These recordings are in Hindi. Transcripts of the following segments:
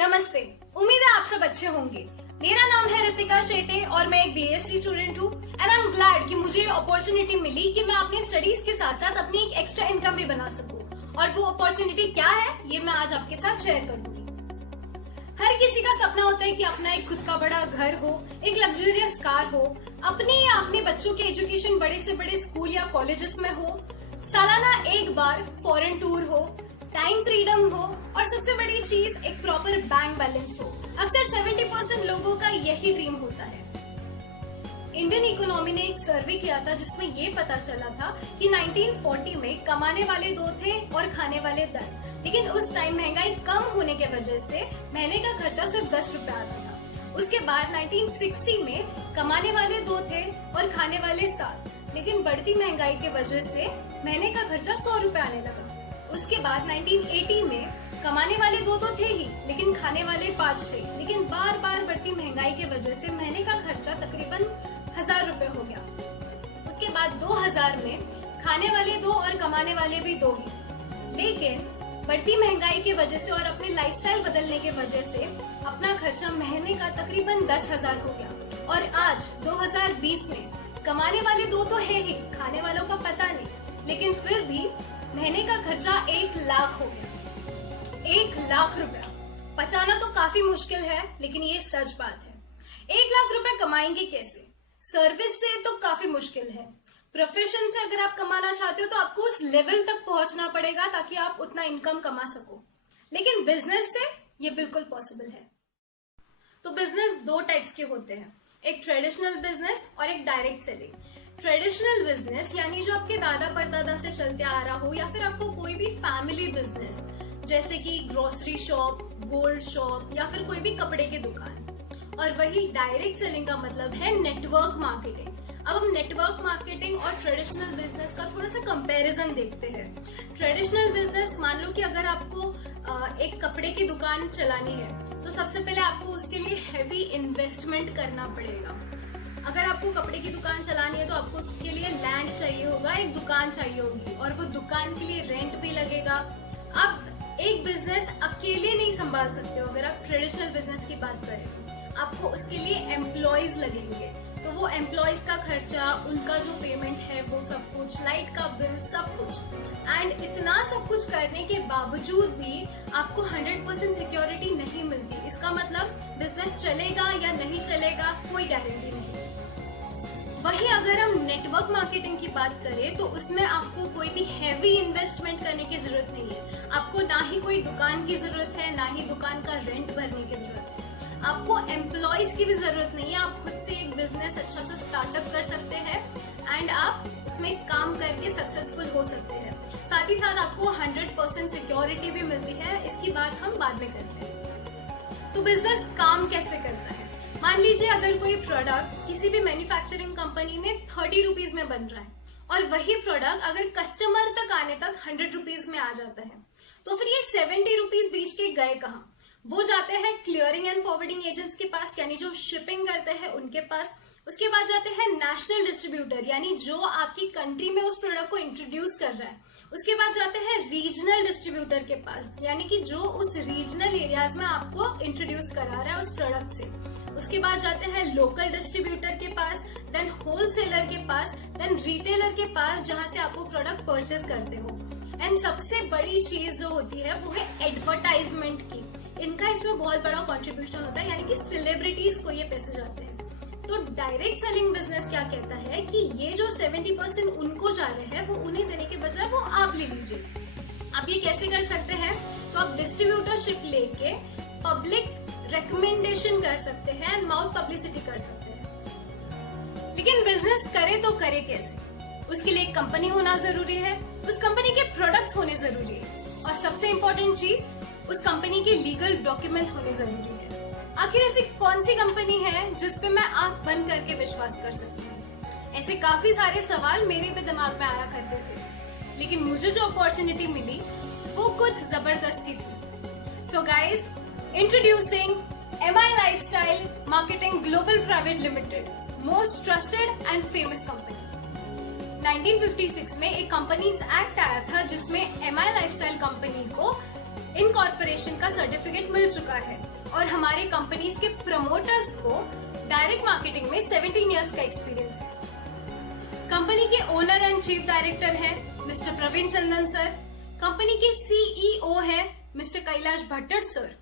नमस्ते। उम्मीद है आप सब अच्छे होंगे। मेरा नाम है रितिका शेटे और मैं एक बीएससी स्टूडेंट हूँ एंड आई एम ग्लैड कि मुझे अपॉर्चुनिटी मिली कि मैं अपनी स्टडीज के साथ साथ अपनी एक एक्स्ट्रा इनकम भी बना सकूं। और वो अपॉर्चुनिटी क्या है ये मैं आज आपके साथ शेयर करूंगी। हर किसी का सपना होता है कि अपना एक खुद का बड़ा घर हो, एक लग्जरियस कार हो, अपने या अपने बच्चों के एजुकेशन बड़े से बड़े स्कूल या कॉलेजेस में हो, सालाना एक बार फॉरेन टूर हो, टाइम फ्रीडम हो और सबसे बड़ी चीज एक प्रॉपर बैंक बैलेंस हो। अक्सर 70% लोगों का यही ड्रीम होता है। इंडियन इकोनॉमी ने एक सर्वे किया था जिसमें ये पता चला था कि 1940 में कमाने वाले 2 थे और खाने वाले 10, लेकिन उस टाइम महंगाई कम होने के वजह से महीने का खर्चा सिर्फ 10 रुपए आता था। उसके बाद 1960 में कमाने वाले 2 थे और खाने वाले 7, लेकिन बढ़ती महंगाई के वजह से महीने का खर्चा 100 रुपए आने लगा। उसके बाद 1980 में कमाने वाले 2 तो थे ही, लेकिन खाने वाले 5 थे, लेकिन बार बार बढ़ती महंगाई की वजह से महीने का खर्चा तकरीबन 1000 रुपए हो गया। उसके बाद 2000 में खाने वाले 2 और कमाने वाले भी 2 ही, लेकिन बढ़ती महंगाई की वजह से और अपने लाइफस्टाइल बदलने की वजह से अपना खर्चा महीने का तकरीबन 10,000 हो गया। और आज 2020 में कमाने वाले 2 तो है ही, खाने वालों का पता नहीं, लेकिन फिर भी महीने का खर्चा 1 लाख हो गया। 1 लाख रुपया बचाना तो काफी मुश्किल है, लेकिन ये सच बात है। 1 लाख रुपए कमाएंगे कैसे? सर्विस से तो काफी मुश्किल है। प्रोफेशन से अगर आप कमाना चाहते हो तो आपको उस लेवल तक पहुंचना पड़ेगा ताकि आप उतना इनकम कमा सको, लेकिन बिजनेस से ये बिल्कुल पॉसिबल है। तो बिजनेस 2 टाइप्स के होते हैं, एक ट्रेडिशनल बिजनेस और एक डायरेक्ट सेलिंग। ट्रेडिशनल बिजनेस यानी जो आपके दादा परदादा से चलते आ रहा हो, या फिर आपको कोई भी फैमिली बिजनेस जैसे कि ग्रोसरी शॉप, गोल्ड शॉप या फिर कोई भी कपड़े की दुकान। और वही डायरेक्ट सेलिंग का मतलब है नेटवर्क मार्केटिंग। अब हम नेटवर्क मार्केटिंग और ट्रेडिशनल बिजनेस का थोड़ा सा कंपैरिजन देखते हैं। ट्रेडिशनल बिजनेस, मान लो कि अगर आपको एक कपड़े की दुकान चलानी है तो सबसे पहले आपको उसके लिए हैवी इन्वेस्टमेंट करना पड़ेगा। अगर आपको कपड़े की दुकान चलानी है तो आपको उसके लिए लैंड चाहिए होगा, एक दुकान चाहिए होगी, और वो दुकान के लिए रेंट भी लगेगा। आप एक बिजनेस अकेले नहीं संभाल सकते हो। अगर आप ट्रेडिशनल बिजनेस की बात करें तो आपको उसके लिए एम्प्लॉयज लगेंगे, तो वो एम्प्लॉयज का खर्चा, उनका जो पेमेंट है वो सब कुछ, लाइट का बिल, सब कुछ। एंड इतना सब कुछ करने के बावजूद भी आपको 100% सिक्योरिटी नहीं मिलती। इसका मतलब बिजनेस चलेगा या नहीं चलेगा कोई गारंटी नहीं। वही अगर हम नेटवर्क मार्केटिंग की बात करें तो उसमें आपको कोई भी हैवी इन्वेस्टमेंट करने की जरूरत नहीं है। आपको ना ही कोई दुकान की जरूरत है, ना ही दुकान का रेंट भरने की जरूरत है। आपको एम्प्लॉयज की भी जरूरत नहीं है। आप खुद से एक बिजनेस अच्छा सा स्टार्टअप कर सकते हैं एंड आप उसमें काम करके सक्सेसफुल हो सकते हैं। साथ ही साथ आपको 100% सिक्योरिटी भी मिलती है। इसकी बात हम बाद में करते हैं। तो बिजनेस काम कैसे करता है? मान लीजिए अगर कोई प्रोडक्ट किसी भी मैन्युफैक्चरिंग कंपनी में 30 रुपीज में बन रहा है और वही प्रोडक्ट अगर कस्टमर तक आने तक 100 रुपीज में आ जाता है, तो फिर ये 70 रुपीज बीच के गए कहाँ? वो जाते हैं क्लियरिंग एंड फॉरवर्डिंग एजेंट्स के पास, यानी जो शिपिंग करते हैं उनके पास। उसके बाद जाते हैं नेशनल डिस्ट्रीब्यूटर, यानी जो आपकी कंट्री में उस प्रोडक्ट को इंट्रोड्यूस कर रहा है। उसके बाद जाते हैं रीजनल डिस्ट्रीब्यूटर के पास, यानी कि जो उस रीजनल एरियाज में आपको इंट्रोड्यूस करा रहा है उस प्रोडक्ट से। उसके बाद जाते हैं लोकल डिस्ट्रीब्यूटर के पास, देन होलसेलर के पास, देन रिटेलर के पास जहां से आप वो प्रोडक्ट परचेस करते हो। एंड सबसे बड़ी चीज जो होती है वो है एडवर्टाइजमेंट की। इनका इसमें बहुत बड़ा कंट्रीब्यूशन होता है, यानी कि सेलिब्रिटीज को ये पैसे जाते हैं। तो डायरेक्ट सेलिंग बिजनेस क्या कहता है कि ये जो 70% उनको जा रहे हैं वो उन्हें देने के बजाय वो आप ले लीजिए। आप ये कैसे कर सकते हैं? तो आप डिस्ट्रीब्यूटरशिप लेके पब्लिक रिकमेंडेशन कर सकते हैं, माउथ पब्लिसिटी कर सकते हैं। लेकिन बिजनेस करे तो करे कैसे? उसके लिए एक कंपनी होना जरूरी है, उस कंपनी के प्रोडक्ट्स होने जरूरी है, और सबसे इंपॉर्टेंट चीज उस कंपनी के लीगल डॉक्यूमेंट्स होने जरूरी है। आखिर ऐसी कौन सी कंपनी है जिसपे मैं आंख बंद करके विश्वास कर सकती हूँ? ऐसे काफी सारे सवाल मेरे भी दिमाग में आया करते थे, लेकिन मुझे जो अपॉर्चुनिटी मिली वो कुछ जबरदस्ती थी। So guys, introducing MI Lifestyle Marketing Global Private Limited, most trusted and famous company. 1956 में एक कंपनीज एक्ट आया था जिसमें MI Lifestyle कंपनी को इनकॉर्पोरेशन का सर्टिफिकेट मिल चुका है और हमारे कंपनीज के प्रमोटर्स को डायरेक्ट मार्केटिंग में 17 इयर्स का एक्सपीरियंस है। कंपनी के ओनर एंड चीफ डायरेक्टर हैं mister Praveen Chandan sir. Company के सीईओ है mister Kailash Bhattar sir.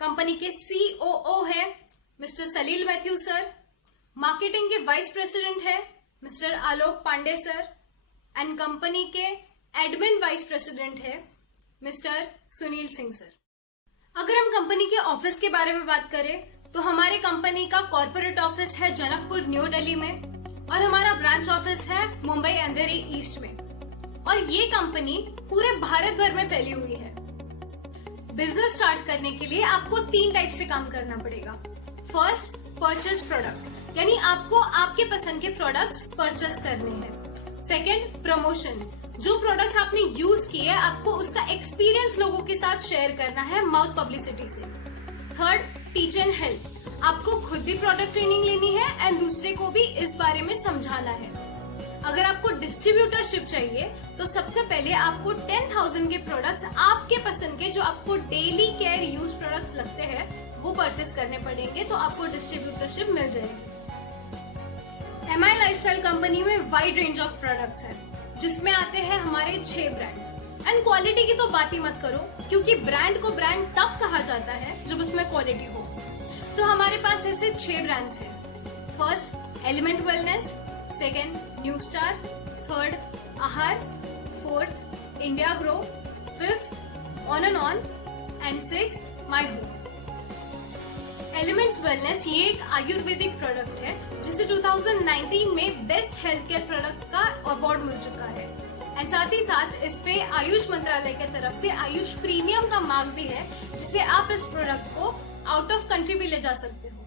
Company के सीओओ है mister Saleel Matthew sir. Marketing के वाइस प्रेसिडेंट है mister Alok Pandey sir and company के एडमिन वाइस प्रेसिडेंट है मिस्टर सुनील सिंह सर। अगर हम कंपनी के ऑफिस के बारे में बात करें तो हमारे कंपनी का कॉर्पोरेट ऑफिस है जनकपुर न्यू दिल्ली में और हमारा ब्रांच ऑफिस है मुंबई अंधेरी ईस्ट में और ये कंपनी पूरे भारत भर में फैली हुई है। बिजनेस स्टार्ट करने के लिए आपको 3 टाइप से काम करना पड़ेगा। फर्स्ट, परचेज प्रोडक्ट, यानी आपको आपके पसंद के प्रोडक्ट्स परचेस करने हैं। सेकंड, प्रमोशन, जो प्रोडक्ट्स आपने यूज किए आपको उसका एक्सपीरियंस लोगों के साथ शेयर करना है माउथ पब्लिसिटी से। थर्ड, टीच एंड हेल्प, आपको खुद भी प्रोडक्ट ट्रेनिंग लेनी है एंड दूसरे को भी इस बारे में समझाना है। अगर आपको डिस्ट्रीब्यूटरशिप चाहिए तो सबसे पहले आपको 10,000 के प्रोडक्ट्स आपके पसंद के जो आपको डेली केयर यूज प्रोडक्ट्स लगते हैं वो परचेस करने पड़ेंगे तो आपको डिस्ट्रीब्यूटरशिप मिल जाएगी। MI लाइफस्टाइल कंपनी में वाइड रेंज ऑफ प्रोडक्ट्स है जिसमें आते हैं हमारे 6 ब्रांड्स एंड क्वालिटी की तो बात ही मत करो क्योंकि ब्रांड को ब्रांड तब कहा जाता है जब उसमें क्वालिटी हो। तो हमारे पास ऐसे 6 ब्रांड्स हैं। First, element wellness, second, new star, third, Aahar, fourth, India grow, fifth, on and on and sixth, my home. Elements wellness ये एक आयुर्वेदिक प्रोडक्ट है जिसे 2019 में बेस्ट हेल्थ केयर प्रोडक्ट का अवार्ड मिल चुका है एंड साथ ही साथ इस पे आयुष मंत्रालय की तरफ से आयुष प्रीमियम का मार्क भी है जिससे आप इस प्रोडक्ट को आउट ऑफ कंट्री भी ले जा सकते हो।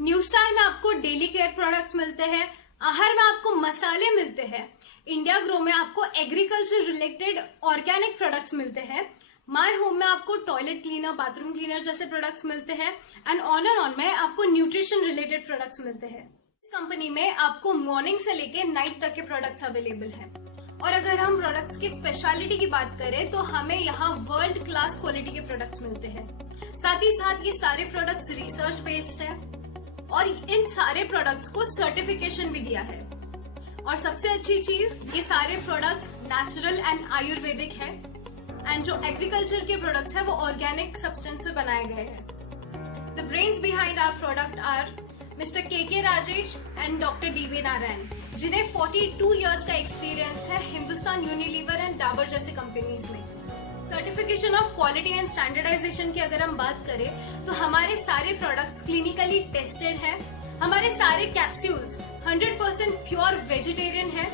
न्यू स्टार में आपको डेली केयर प्रोडक्ट्स मिलते हैं, आहार में आपको मसाले मिलते हैं, इंडिया ग्रो में आपको एग्रीकल्चर रिलेटेड ऑर्गेनिक प्रोडक्ट्स मिलते हैं, माय होम में आपको टॉयलेट क्लीनर, बाथरूम क्लीनर जैसे प्रोडक्ट्स मिलते हैं एंड ऑन में आपको न्यूट्रिशन रिलेटेड प्रोडक्ट्स मिलते हैं। इस कंपनी में आपको मॉर्निंग से लेके नाइट तक के प्रोडक्ट्स अवेलेबल हैं। और अगर हम प्रोडक्ट्स की स्पेशलिटी की बात करें तो हमें यहाँ वर्ल्ड क्लास क्वालिटी के प्रोडक्ट्स मिलते हैं। साथ ही साथ ये सारे प्रोडक्ट्स रिसर्च बेस्ड है और इन सारे प्रोडक्ट्स को सर्टिफिकेशन भी दिया है। और सबसे अच्छी चीज, ये सारे प्रोडक्ट्स नेचुरल एंड आयुर्वेदिक है एंड जो एग्रीकल्चर के प्रोडक्ट्स है वो ऑर्गेनिक सब्सटेंस से बनाए गए हैं। The brains behind our product are mister K Rajesh and doctor DB Narayan, जिन्हें 42 इयर्स का एक्सपीरियंस है हिंदुस्तान यूनिलीवर एंड डाबर जैसे कंपनीज में। Certification of quality and standardisation की अगर हम बात करें तो हमारे सारे प्रोडक्ट्स क्लिनिकली टेस्टेड हैं। हमारे सारे कैप्सूल्स 100% प्योर वेजिटेरियन है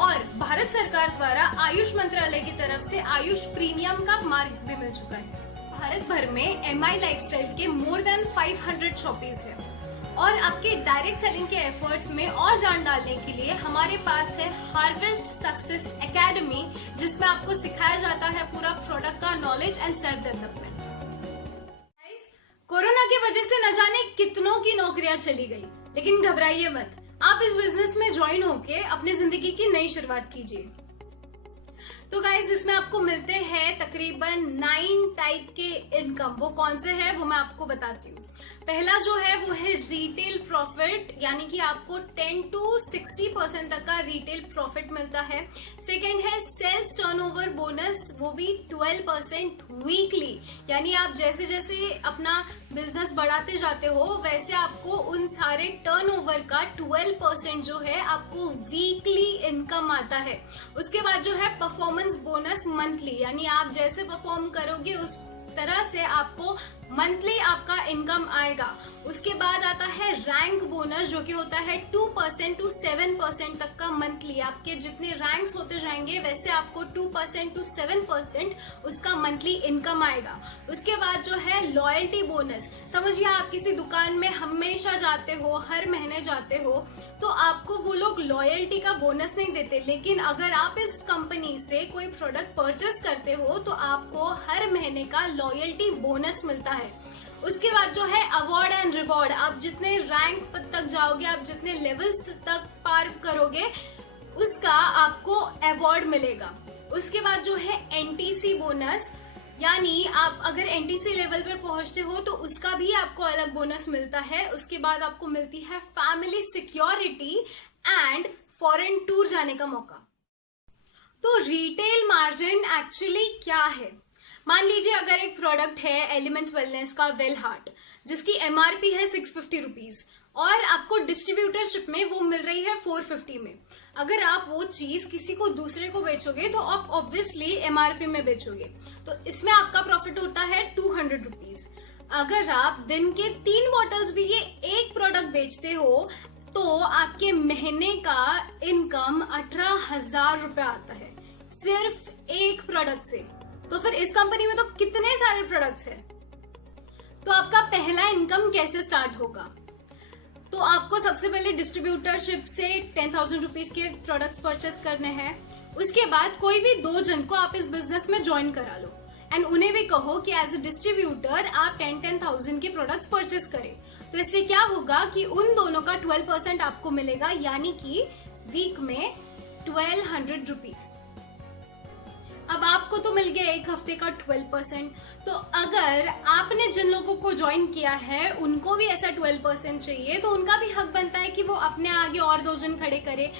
और भारत सरकार द्वारा आयुष मंत्रालय की तरफ से आयुष प्रीमियम का मार्क भी मिल चुका है। भारत भर में MI लाइफस्टाइल के मोर देन 500 शॉपीज है और आपके डायरेक्ट सेलिंग के एफर्ट्स में और जान डालने के लिए हमारे पास है हार्वेस्ट सक्सेस एकेडमी जिसमें आपको सिखाया जाता है पूरा प्रोडक्ट का knowledge and self development. Corona की वजह से न जाने कितनों की नौकरियां चली गई, लेकिन घबराइए मत, आप इस बिजनेस में ज्वाइन होके अपनी जिंदगी की नई शुरुआत कीजिए। तो गाइज इसमें आपको मिलते हैं तकरीबन 9 टाइप के इनकम। वो कौन से हैं वो मैं आपको बताती हूँ। पहला जो है वो है रिटेल प्रॉफिट, यानी कि आपको 10 to 60% तक का रिटेल प्रॉफिट मिलता है। सेकंड है सेल्स टर्नओवर बोनस, वो भी 12% वीकली, यानी आप जैसे जैसे अपना बिजनेस बढ़ाते जाते हो वैसे आपको उन सारे टर्नओवर का 12% जो है आपको वीकली इनकम आता है। उसके बाद जो है परफॉर्मेंस बोनस मंथली, यानी आप जैसे परफॉर्म करोगे उस तरह से आपको मंथली आपका इनकम आएगा। उसके बाद आता है रैंक बोनस जो कि होता है 2% to 7% तक का मंथली। आपके जितने रैंक्स होते जाएंगे वैसे आपको 2% to 7% उसका मंथली इनकम आएगा। उसके बाद जो है लॉयल्टी बोनस, समझिए आप किसी दुकान में हमेशा जाते हो, हर महीने जाते हो, तो आपको वो लोग लॉयल्टी का बोनस नहीं देते, लेकिन अगर आप इस कंपनी से कोई प्रोडक्ट परचेस करते हो तो आपको हर महीने का लॉयल्टी बोनस मिलता है। उसके बाद जो है अवार्ड एंड रिवॉर्ड, आप जितने रैंक तक जाओगे, आप जितने लेवल्स तक पार करोगे उसका आपको अवार्ड मिलेगा। उसके बाद जो है एनटीसी बोनस, यानी आप अगर एनटीसी लेवल पर पहुंचते हो तो उसका भी आपको अलग बोनस मिलता है। उसके बाद आपको मिलती है family security and foreign tour जाने का मौका। तो रिटेल मार्जिन एक्चुअली क्या है? मान लीजिए अगर एक प्रोडक्ट है एलिमेंट्स वेलनेस का वेल हार्ट, जिसकी एमआरपी है 650 रुपीज और आपको डिस्ट्रीब्यूटरशिप में वो मिल रही है 450 में। अगर आप वो चीज किसी को दूसरे को बेचोगे तो आप ऑब्वियसली एमआरपी में बेचोगे, तो इसमें आपका प्रॉफिट होता है 200 रुपीज। अगर आप दिन के 3 बॉटल्स भी ये एक प्रोडक्ट बेचते हो तो आपके महीने का इनकम 18,000 रुपए आता है सिर्फ एक प्रोडक्ट से। तो फिर इस कंपनी में तो कितने सारे प्रोडक्ट्स हैं। तो आपका पहला इनकम कैसे स्टार्ट होगा? तो आपको सबसे पहले डिस्ट्रीब्यूटरशिप से 10,000 रुपीज के प्रोडक्ट्स परचेस करने हैं। उसके बाद कोई भी 2 जन को आप इस बिजनेस में ज्वाइन करा लो एंड उन्हें भी कहो कि एज ए डिस्ट्रीब्यूटर आप 10,000 के प्रोडक्ट्स परचेस करें। तो इससे क्या होगा कि उन दोनों का 12% आपको मिलेगा, यानी कि वीक में 1200 रुपीज। अब आपको तो मिल गया एक हफ्ते का 12%। तो अगर आपने जिन लोगों को ज्वाइन किया है उनको भी ऐसा 12% चाहिए तो उनका भी हक बनता है कि वो अपने आगे और 2 जन खड़े करे।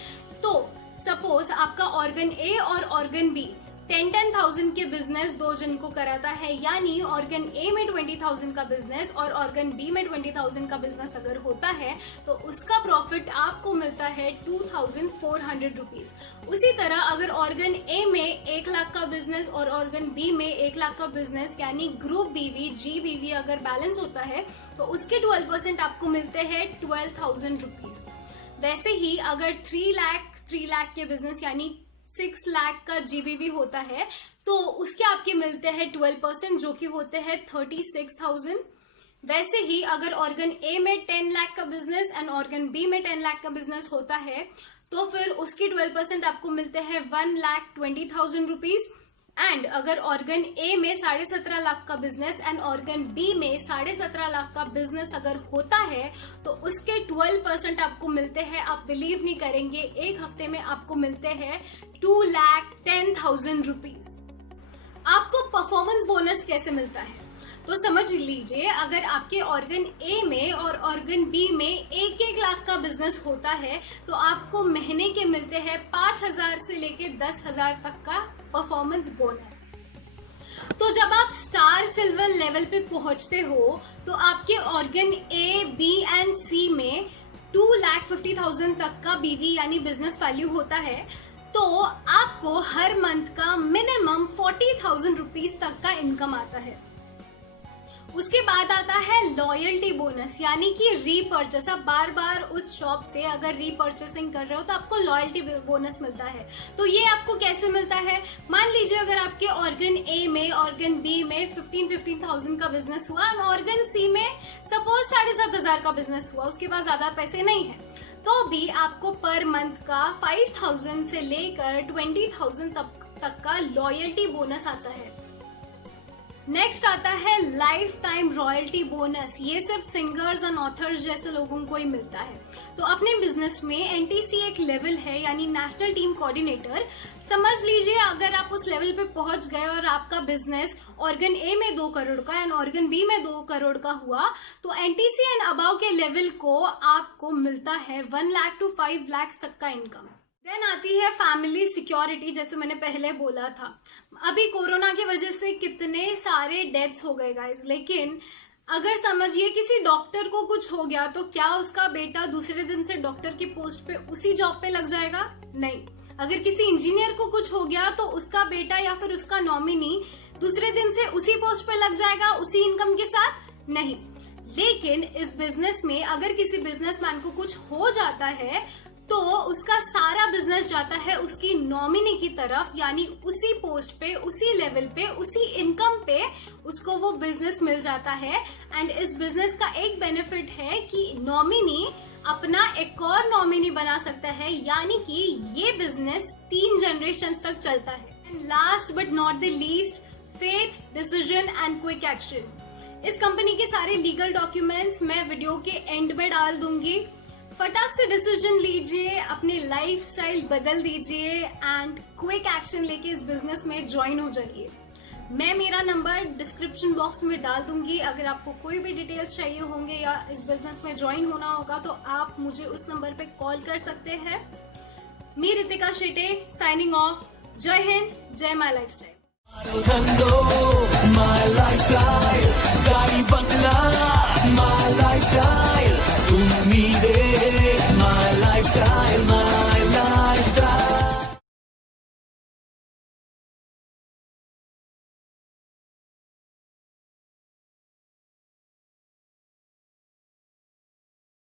तो सपोज आपका ऑर्गन ए और ऑर्गन बी 10,000 के बिजनेस 2 जन को कराता है, यानी ऑर्गन ए में 20,000 का बिजनेस और ऑर्गन बी में 20,000 का बिजनेस अगर होता है तो उसका प्रॉफिट आपको मिलता है 2,400 रुपीज। उसी तरह अगर ऑर्गन ए में 1 लाख का बिजनेस और ऑर्गन बी में 1 लाख का बिजनेस यानी ग्रुप बीवी GBV अगर बैलेंस होता है तो उसके 12% आपको मिलते हैं 12,000 रुपीज। वैसे ही अगर 3 लाख के बिजनेस यानी 6 लाख का GBV होता है तो उसके आपके मिलते हैं 12% जो कि होते हैं 36,000। वैसे ही अगर ऑर्गन ए में 10 लाख का बिजनेस एंड ऑर्गन बी में 10 लाख का बिजनेस होता है तो फिर उसकी 12% आपको मिलते हैं 1,20,000 रुपीज। एंड अगर ऑर्गन ए में 17.5 लाख का बिजनेस एंड ऑर्गन बी में 17.5 लाख का बिजनेस अगर होता है तो उसके 12% आपको मिलते हैं, आप बिलीव नहीं करेंगे, एक हफ्ते में आपको मिलते हैं 2,10,000 रुपीज। आपको परफॉर्मेंस बोनस कैसे मिलता है? तो समझ लीजिए अगर आपके ऑर्गन ए में और ऑर्गन बी में 1-1 लाख का बिजनेस होता है तो आपको महीने के मिलते हैं 5,000 से लेके 10,000 तक का परफॉर्मेंस बोनस। तो जब आप स्टार सिल्वर लेवल पे पहुंचते हो तो आपके ऑर्गन ए बी एंड सी में 2,50,000 तक का बीवी यानी बिजनेस वैल्यू होता है, तो आपको हर मंथ का मिनिमम 40,000 रुपीज तक का इनकम आता है। उसके बाद आता है लॉयल्टी बोनस, यानी कि रीपर्चेस। आप बार बार उस शॉप से अगर रीपर्चेसिंग कर रहे हो तो आपको लॉयल्टी बोनस मिलता है। तो ये आपको कैसे मिलता है? मान लीजिए अगर आपके ऑर्गन ए में ऑर्गन बी में 15,000 का बिजनेस हुआ और ऑर्गन सी में सपोज 7,500 का बिजनेस हुआ, उसके पास ज्यादा पैसे नहीं है, तो भी आपको पर मंथ का 5,000 से लेकर 20,000 तक का लॉयल्टी बोनस आता है। नेक्स्ट आता है लाइफ टाइम रॉयल्टी बोनस। ये सिर्फ सिंगर्स और ऑथर्स जैसे लोगों को ही मिलता है। तो अपने बिजनेस में एनटीसी एक लेवल है यानी नेशनल टीम कोऑर्डिनेटर। समझ लीजिए अगर आप उस लेवल पे पहुंच गए और आपका बिजनेस ऑर्गन ए में 2 करोड़ का एंड ऑर्गन बी में 2 करोड़ का हुआ तो एनटीसी एंड अबाव के लेवल को आपको मिलता है 1 लाख to 5 लाख तक का इनकम। देन आती है फैमिली सिक्योरिटी, जैसे मैंने पहले बोला था। अभी कोरोना की वजह से कितने सारे डेथ्स हो गए गाइस, लेकिन अगर समझिए किसी डॉक्टर को कुछ हो गया तो क्या उसका बेटा दूसरे दिन से डॉक्टर की पोस्ट पे उसी जॉब पे लग जाएगा? नहीं। अगर किसी इंजीनियर को कुछ हो गया तो उसका बेटा या फिर उसका नॉमिनी दूसरे दिन से उसी पोस्ट पे लग जाएगा उसी इनकम के साथ? नहीं। लेकिन इस बिजनेस में अगर किसी बिजनेसमैन को कुछ हो जाता है तो उसका सारा बिजनेस जाता है उसकी नॉमिनी की तरफ, यानी उसी पोस्ट पे, उसी लेवल पे, उसी इनकम पे उसको वो बिजनेस मिल जाता है। एंड इस बिजनेस का एक बेनिफिट है कि नॉमिनी अपना एक और नॉमिनी बना सकता है, यानी कि ये बिजनेस 3 जनरेशन तक चलता है। And last but not the least, faith, decision and quick action. इस कंपनी के सारे लीगल डॉक्यूमेंट्स मैं वीडियो के एंड में डाल दूंगी। फटाक से डिसीजन लीजिए, अपनी लाइफस्टाइल बदल दीजिए एंड क्विक एक्शन लेके इस बिजनेस में ज्वाइन हो जाइए। मैं मेरा नंबर डिस्क्रिप्शन बॉक्स में डाल दूंगी। अगर आपको कोई भी डिटेल्स चाहिए होंगे या इस बिजनेस में ज्वाइन होना होगा तो आप मुझे उस नंबर पे कॉल कर सकते हैं। मी रितिका शेटे साइनिंग ऑफ। जय हिंद, जय माय लाइफस्टाइल।